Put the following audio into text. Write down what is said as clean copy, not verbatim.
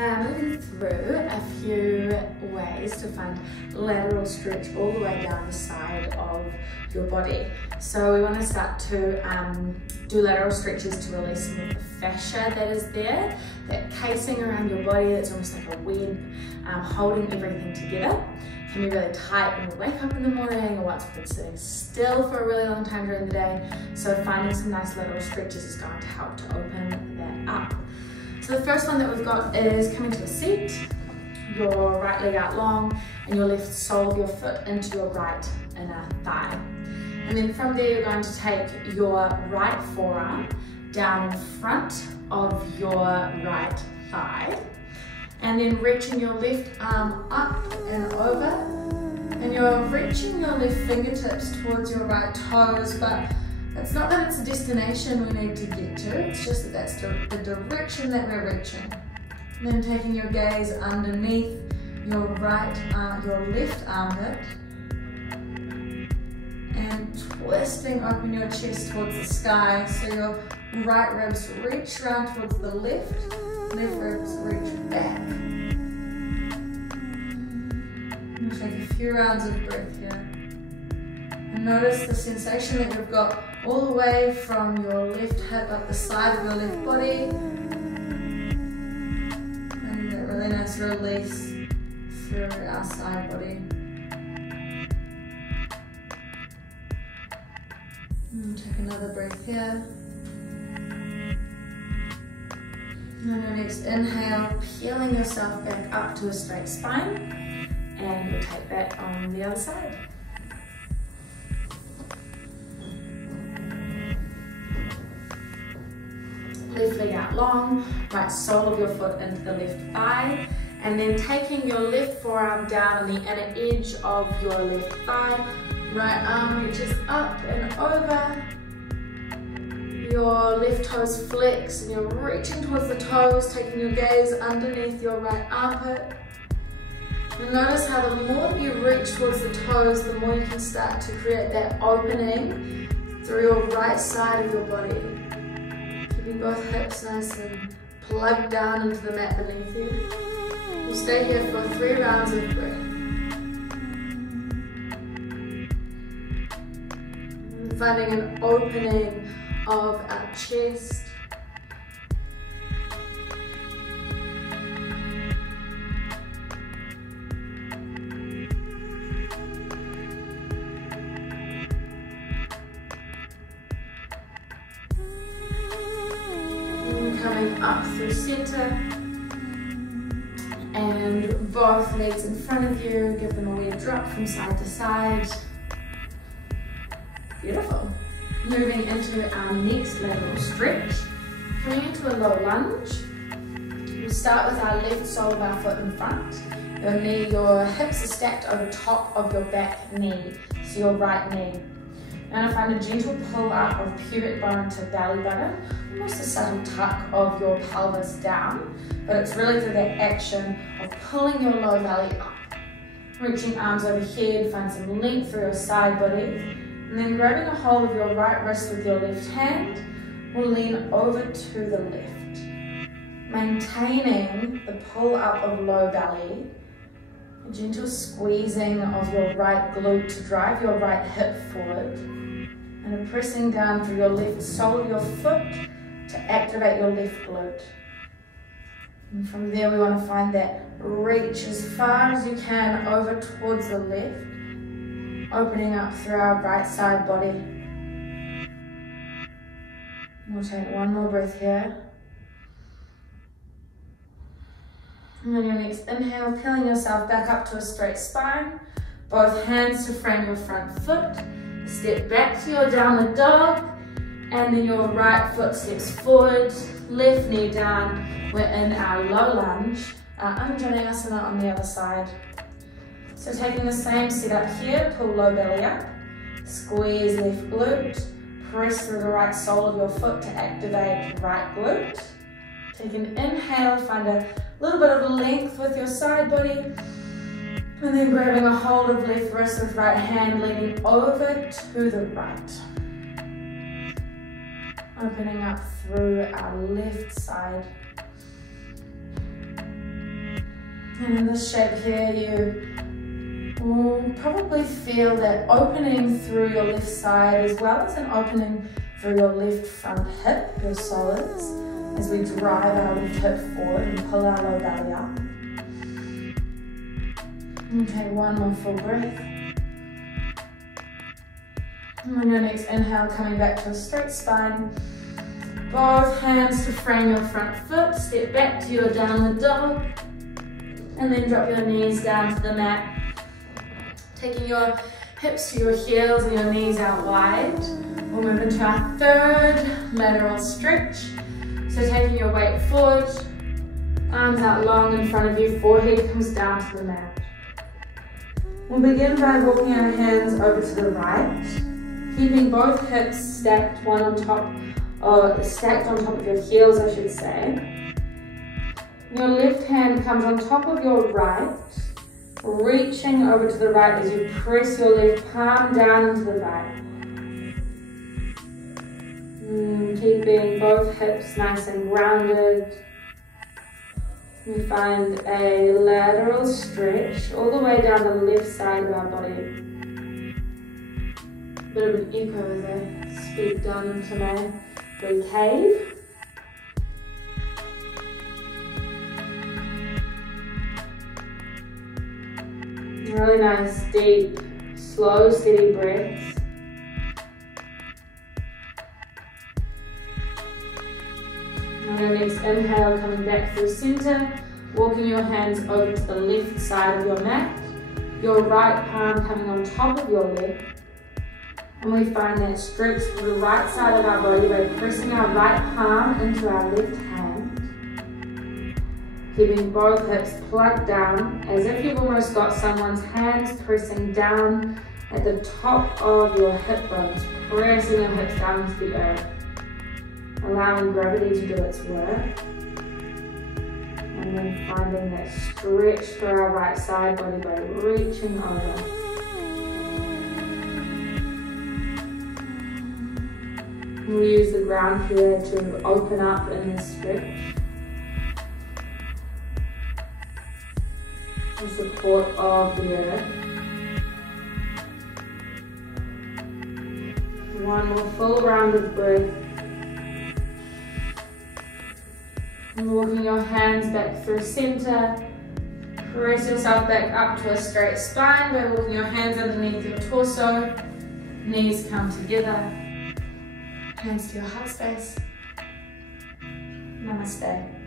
Moving through a few ways to find lateral stretch all the way down the side of your body. So we want to start to do lateral stretches to release some of the fascia that is there, that casing around your body that's almost like a web holding everything together. It can be really tight when you wake up in the morning or once you've been sitting still for a really long time during the day. So finding some nice lateral stretches is going to help to open that up. So the first one that we've got is coming to a seat, your right leg out long and your left sole of your foot into your right inner thigh. And then from there you're going to take your right forearm down in front of your right thigh and then reaching your left arm up and over, and you're reaching your left fingertips towards your right toes, but it's not that it's a destination we need to get to, it's just that that's the direction that we're reaching. And then taking your gaze underneath your left armpit and twisting open your chest towards the sky so your right ribs reach around towards the left ribs reach back. We'll take a few rounds of breath here. And notice the sensation that you've got all the way from your left hip up the side of your left body. And that really nice release through our side body. And take another breath here. And on your next inhale, peeling yourself back up to a straight spine. And we'll take that on the other side. Left leg out long, right sole of your foot into the left thigh, and then taking your left forearm down on the inner edge of your left thigh, right arm reaches up and over, your left toes flex and you're reaching towards the toes, taking your gaze underneath your right armpit. And notice how the more that you reach towards the toes, the more you can start to create that opening through your right side of your body. Keeping both hips nice and plugged down into the mat beneath you. We'll stay here for 3 rounds of breath. And finding an opening of our chest. Coming up through center, and both legs in front of you, give them a wee drop from side to side. Beautiful. Moving into our next lateral stretch, coming into a low lunge. We'll start with our left sole of our foot in front. Your hips are stacked over top of your back knee, so your right knee. Now find a gentle pull up of pubic bone to belly button, almost a subtle tuck of your pelvis down, but it's really through that action of pulling your low belly up. Reaching arms overhead, find some length through your side body, and then grabbing a hold of your right wrist with your left hand, we'll lean over to the left. Maintaining the pull up of low belly, a gentle squeezing of your right glute to drive your right hip forward, and a pressing down through your left sole of your foot to activate your left glute. And from there we want to find that reach as far as you can over towards the left, opening up through our right side body. We'll take one more breath here. And on your next inhale, peeling yourself back up to a straight spine, both hands to frame your front foot. Step back to your downward dog, and then your right foot steps forward, left knee down. We're in our low lunge, our Anjaneyasana on the other side. So taking the same setup here, pull low belly up, squeeze left glute, press through the right sole of your foot to activate right glute. Take an inhale, find a little bit of length with your side body. And then grabbing a hold of left wrist with right hand, leaning over to the right. Opening up through our left side. And in this shape here, you will probably feel that opening through your left side as well as an opening through your left front hip, your soles, as we drive our left hip forward and pull our low belly up. Okay, one more full breath. And on your next inhale, coming back to a straight spine. Both hands to frame your front foot. Step back to your downward dog. And then drop your knees down to the mat. Taking your hips to your heels and your knees out wide. We'll move into our third lateral stretch. So taking your weight forward, arms out long in front of you, forehead comes down to the mat. We'll begin by walking our hands over to the right, keeping both hips stacked on top of your heels, I should say. Your left hand comes on top of your right, reaching over to the right as you press your left palm down into the right. Keeping both hips nice and grounded. We find a lateral stretch all the way down the left side of our body. Bit of an echo as I speak down into my little cave. Really nice, deep, slow, steady breaths. On your next inhale, coming back through center, walking your hands over to the left side of your mat, your right palm coming on top of your left. And we find that stretch to the right side of our body by pressing our right palm into our left hand. Keeping both hips plugged down as if you've almost got someone's hands pressing down at the top of your hip bones, pressing your hips down into the earth, allowing gravity to do its work. And then finding that stretch through our right side body by reaching over. We'll use the ground here to open up in this stretch. The support of the earth. One more full round of breath. And walking your hands back through center. Press yourself back up to a straight spine by walking your hands underneath your torso. Knees come together. Hands to your heart space. Namaste.